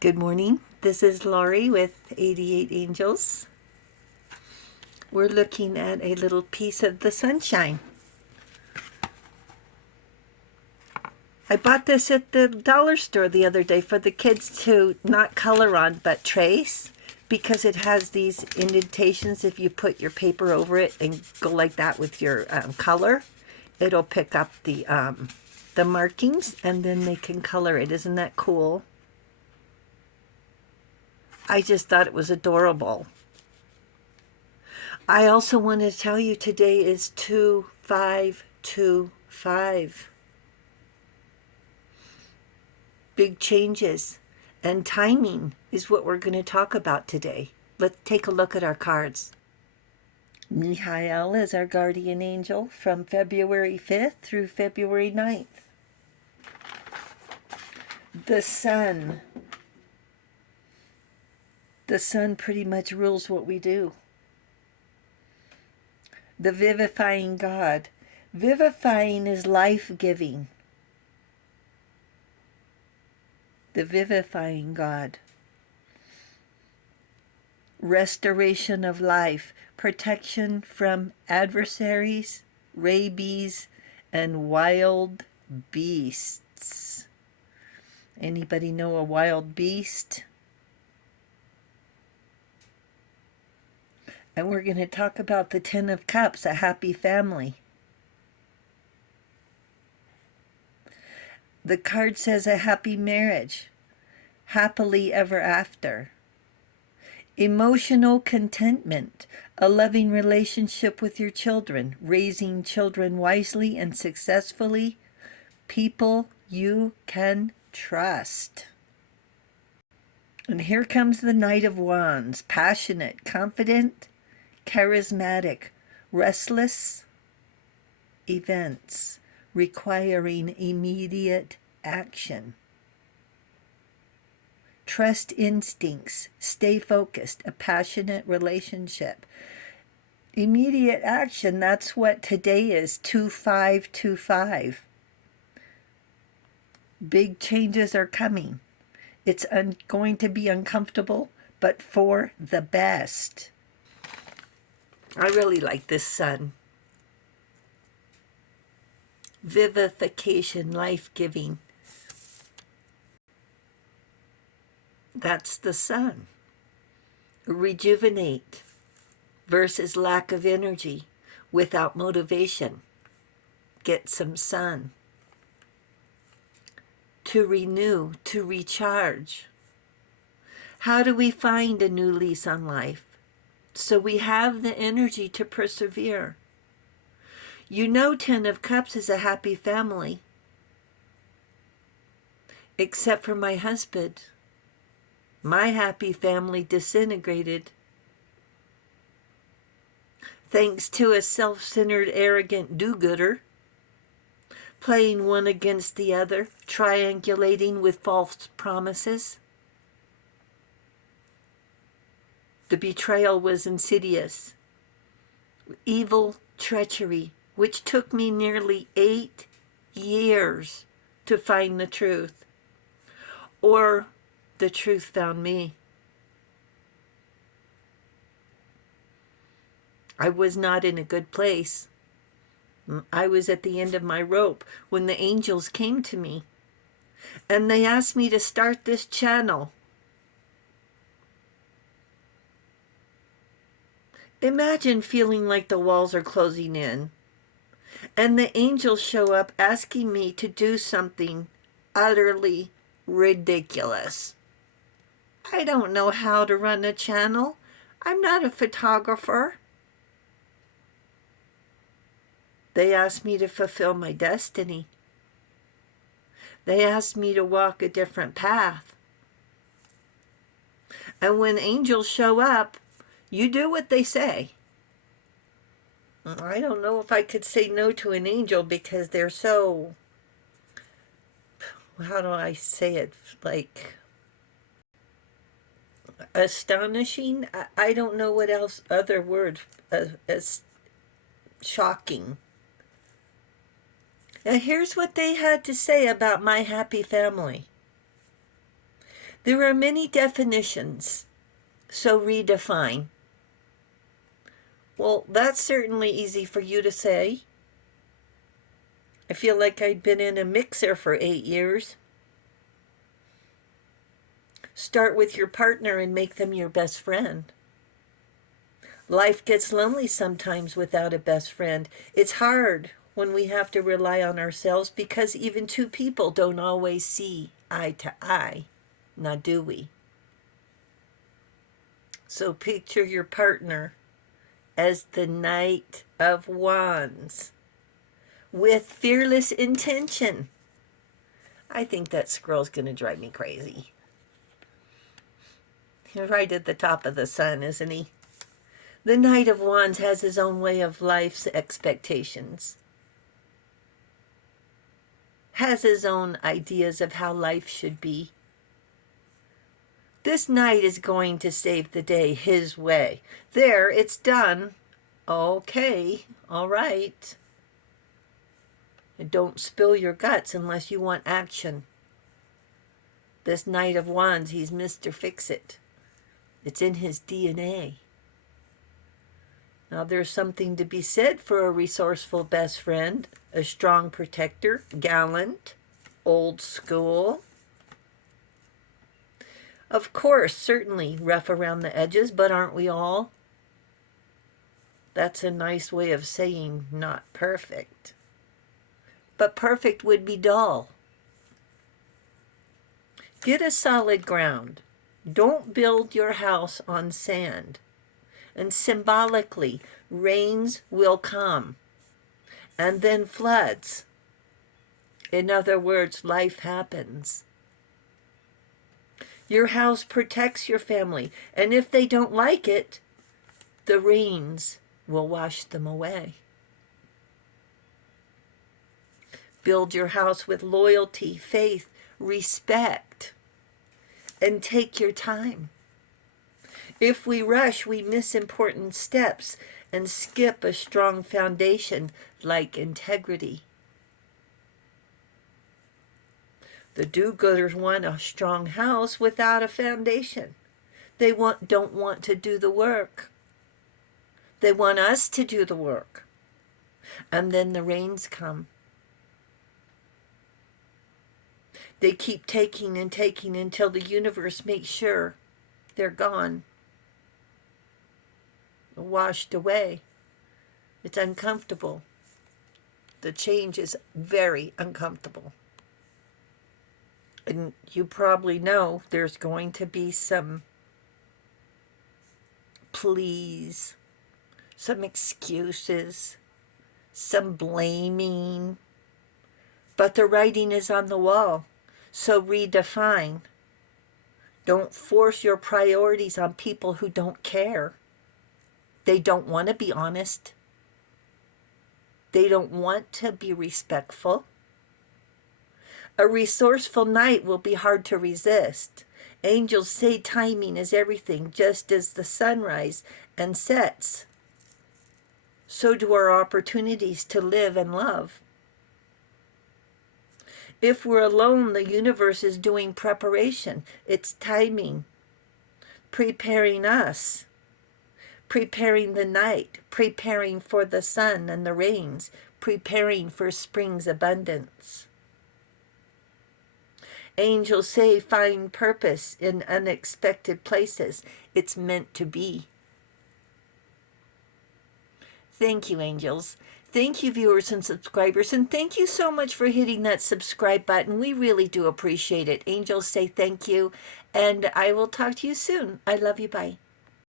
Good morning. This is Laurie with 88 Angels. We're looking at a little piece of the sunshine. I bought this at the dollar store the other day for the kids to not color on but trace, because it has these indentations. If you put your paper over it and go like that with your color, it'll pick up the markings and then they can color it. Isn't that cool? I just thought it was adorable. I also want to tell you today is 2525. Big changes and timing is what we're going to talk about today. Let's take a look at our cards. Mihail is our guardian angel from February 5th through February 9th. The sun. The sun pretty much rules what we do. The vivifying God. Vivifying is life-giving. The vivifying God. Restoration of life. Protection from adversaries, rabies, and wild beasts. Anybody know a wild beast? And we're going to talk about the Ten of Cups, a happy family. The card says a happy marriage, happily ever after. Emotional contentment, a loving relationship with your children, raising children wisely and successfully, people you can trust. And here comes the Knight of Wands, passionate, confident, charismatic, restless events requiring immediate action. Trust instincts, stay focused, a passionate relationship. Immediate action, that's what today is, 2525. Big changes are coming. It's going to be uncomfortable, but for the best. I really like this sun. Vivification, life-giving. That's the sun. Rejuvenate versus lack of energy without motivation. Get some sun. To renew, to recharge. How do we find a new lease on life? So we have the energy to persevere. You know, Ten of Cups is a happy family. Except for my husband. My happy family disintegrated. Thanks to a self-centered, arrogant do-gooder. Playing one against the other. Triangulating with false promises. The betrayal was insidious. Evil treachery, which took me nearly 8 years to find the truth. Or the truth found me. I was not in a good place. I was at the end of my rope when the angels came to me. And they asked me to start this channel. Imagine feeling like the walls are closing in, and the angels show up asking me to do something utterly ridiculous. I don't know how to run a channel. I'm not a photographer. They asked me to fulfill my destiny. They asked me to walk a different path. And when angels show up, you do what they say. I don't know if I could say no to an angel because they're so, how do I say it, like, astonishing? I don't know what else, other word, as shocking. Now here's what they had to say about my happy family. There are many definitions, so redefine. Well, that's certainly easy for you to say. I feel like I'd been in a mixer for 8 years. Start with your partner and make them your best friend. Life gets lonely sometimes without a best friend. It's hard when we have to rely on ourselves because even two people don't always see eye to eye. Now, do we? So picture your partner as the Knight of Wands with fearless intention. I think that squirrel's going to drive me crazy. He's right at the top of the sun, isn't he? The Knight of Wands has his own way of life's expectations, has his own ideas of how life should be. This knight is going to save the day his way. There, it's done. Okay, all right. And don't spill your guts unless you want action. This Knight of Wands, he's Mr. Fix-It. It's in his DNA. Now, there's something to be said for a resourceful best friend, a strong protector, gallant, old school. Of course, certainly rough around the edges, but aren't we all? That's a nice way of saying not perfect. But perfect would be dull. Get a solid ground. Don't build your house on sand. And symbolically, rains will come, and then floods. In other words, life happens. Your house protects your family, and if they don't like it, the rains will wash them away. Build your house with loyalty, faith, respect, and take your time. If we rush, we miss important steps and skip a strong foundation like integrity. The do-gooders want a strong house without a foundation. They don't want to do the work. They want us to do the work. And then the rains come. They keep taking and taking until the universe makes sure they're gone. Washed away. It's uncomfortable. The change is very uncomfortable. And you probably know there's going to be some pleas, some excuses, some blaming. But the writing is on the wall, so redefine. Don't force your priorities on people who don't care. They don't want to be honest. They don't want to be respectful. A resourceful knight will be hard to resist. Angels say timing is everything, just as the sunrise and sets. So do our opportunities to live and love. If we're alone, the universe is doing preparation. It's timing, preparing us, preparing the night, preparing for the sun and the rains, preparing for spring's abundance. Angels say find purpose in unexpected places. It's meant to be. Thank you, angels. Thank you, viewers and subscribers. And thank you so much for hitting that subscribe button. We really do appreciate it. Angels say thank you. And I will talk to you soon. I love you. Bye.